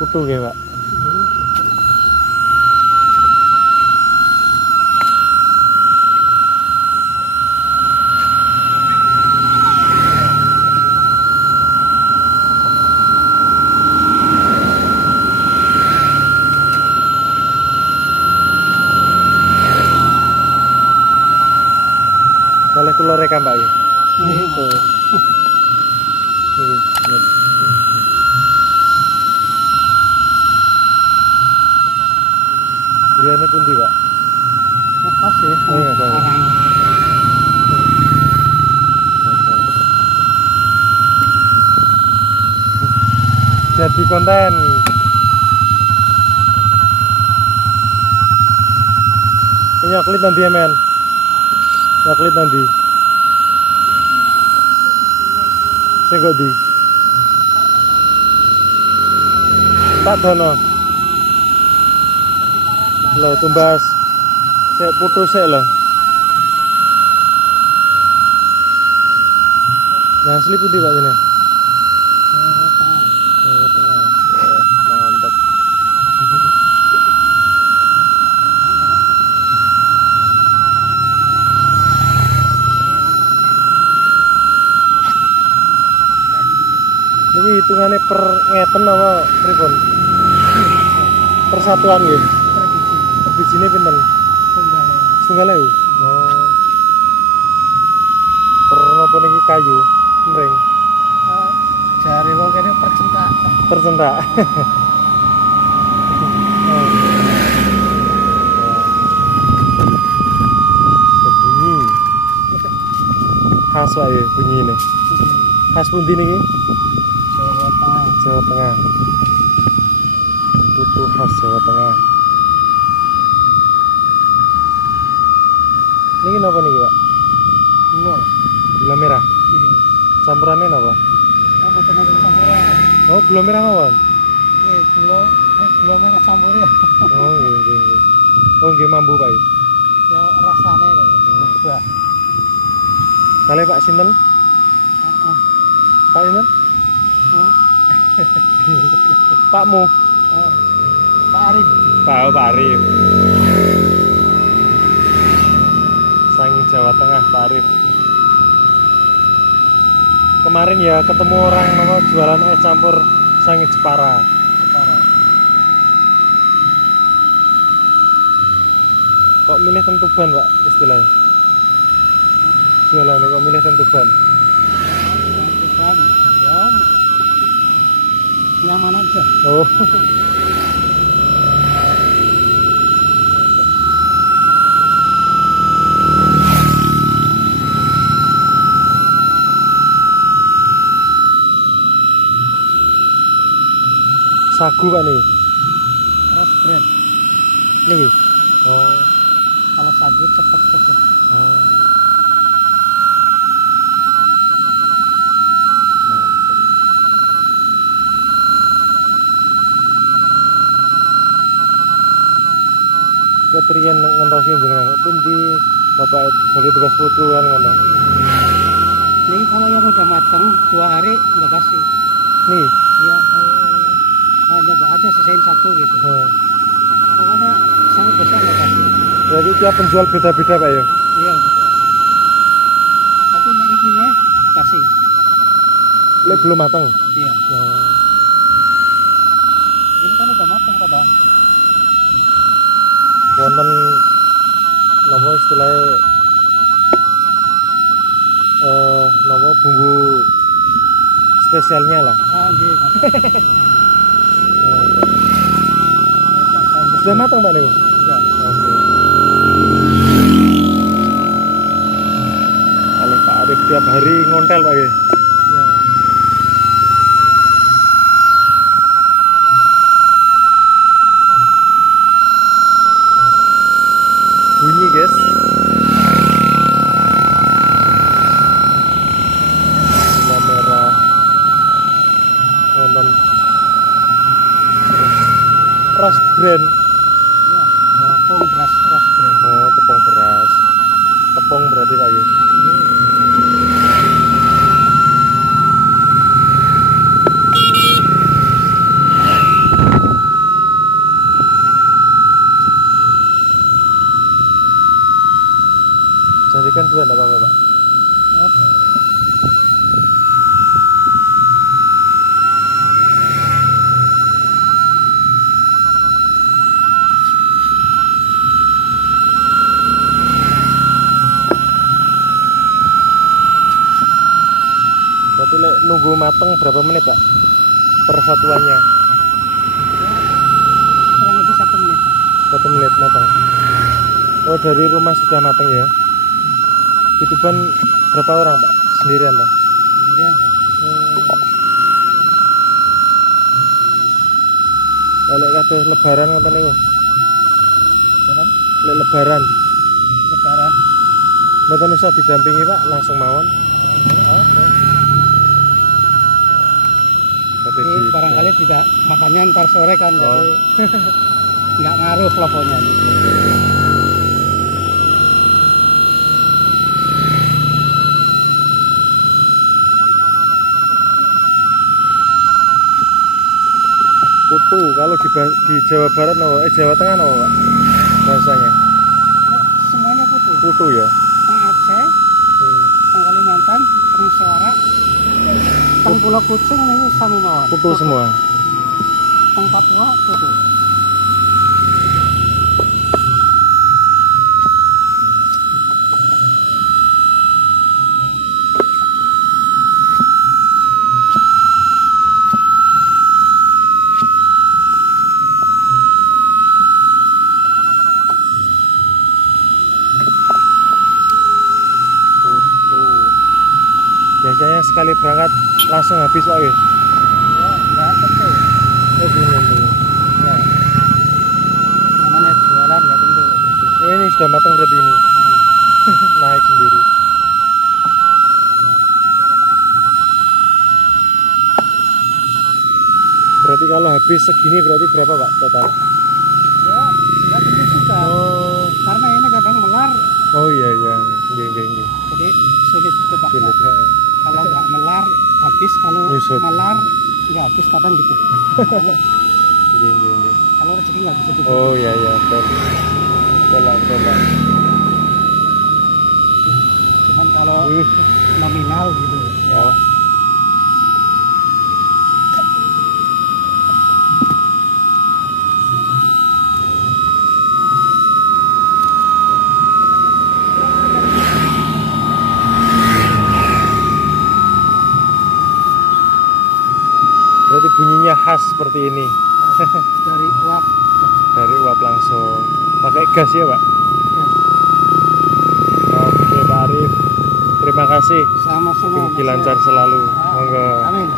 Putu ya Pak. Boleh kula rekam Pak ya. Itu. Griyane pundi Pak? Pas ya. Iya, tahu. Jadi konten. Nyoklit nanti ya men. Nyoklit nanti. Sing kok di. Tak dono. Lho tumbas. Sik putus sik lho. Nah, asli putih Pak ini. Jawa Tengah. Oh, mantap. Ini hitungannya per ngeten apa pripun? Persatuan nggih. Per bijine pinten? Setunggal ewu. Oh. Per napa niki kayu, mring. Jare wong kene percentak. Percentak. Bunyi. Khas wae bunyi ini. Khas pundi niki? Jawa Tengah. Jawa Tengah. Putu khas Jawa Tengah. Niki napa niki, Pak? Gula. Gula merah. Campurannya napa? Apa tenan campuran? Oh, gula merah mawon. Gula merah campur ya. Oh, nggih. Oh, nggih mambu, Pak. Ya rasane lho. Berubah. Kale Pak sinten? Pak sinten? Pakmu. Pak Arif. Pak Arif. Sang Jawa Tengah Pak Arif. Kemarin ya ketemu orang nama jualan es campur Sangi Jepara. Kok milih Tentuban Pak istilahnya? Jualannya kok milih Tentuban? Tentuban. Ya. Nyaman aja. Oh. Sagu Pak nih. Rose brand. Nih. Oh. Kalau sagu cepet cepet. Oh. Ketrian ngentosin jenengan pun di Bapak dari tugas putu kan ngono. Ini kalau yang udah matang 2 hari nggak kasih. Nih. Iya. Nyoba aja sisain 1 gitu. Pokoknya sangat besar nggak kasih. Berarti tiap penjual beda-beda Pak ya? Iya betul. Tapi ini ya kasih. Lek belum matang. Iya. Oh. Ini kan udah matang padahal. Wonten napa istilahnya napa bumbu spesialnya lah. Nggih, Sudah matang Pak niku? Sudah. Oke. Oleh Pak Arif tiap hari ngontel Pak ya? Iya. Bunyi guys. Gula merah. Wonten Rose brand. Iya. Tepung beras brand. Oh, tepung beras. Tepung berarti Pak ya? mateng berapa menit Pak? Persatuannya kurang lebih 1 menit Pak. 1 menit matang. Oh dari rumah sudah matang ya. Itu ban berapa orang Pak? Sendirian Pak? Kemudian Balik kata lebaran ngoten niku. jalan Lek lebaran. lebaran. Mboten usah didampingi Pak, langsung mawon. Tapi Ini barangkali tidak makannya ntar sore kan, Oh. jadi nggak ngaruh teleponnya. putu kalau di Jawa Barat Jawa Tengah apa Pak? Bahasanya Semuanya putu. putu ya. Teng Aceh, teng Kalimantan, teng Suara, teng Pulau Kucing ini sami mawon. Putu semua. Teng Papua putu. Putu. Biasanya sekali berangkat langsung habis Pak ya. Ya, nggak tentu. Oh gini. Ya. Namanya jualan nggak tentu. Ini sudah matang berarti ini. Naik sendiri. Berarti kalau habis segini berarti berapa Pak total? Ya, nggak tentu juga. Oh, Karena ini kadang melar, oh iya iya, nggih. jadi sulit tebak. Sulit ya. Kalau nggak melar habis, kalau Nyusut. melar nggak habis kadang gitu. Makanya Nggih. kalau rezeki nggak bisa gitu. Oh iya betul. Betul Pak. Cuman kalau nominal gitu. Ya. Oh. Berarti bunyinya khas seperti ini. Dari uap. Dari uap langsung. Pakai gas ya Pak? Ya. Oke Pak Arif. Terima kasih. Sama-sama. Lancar selalu. Monggo. Amin.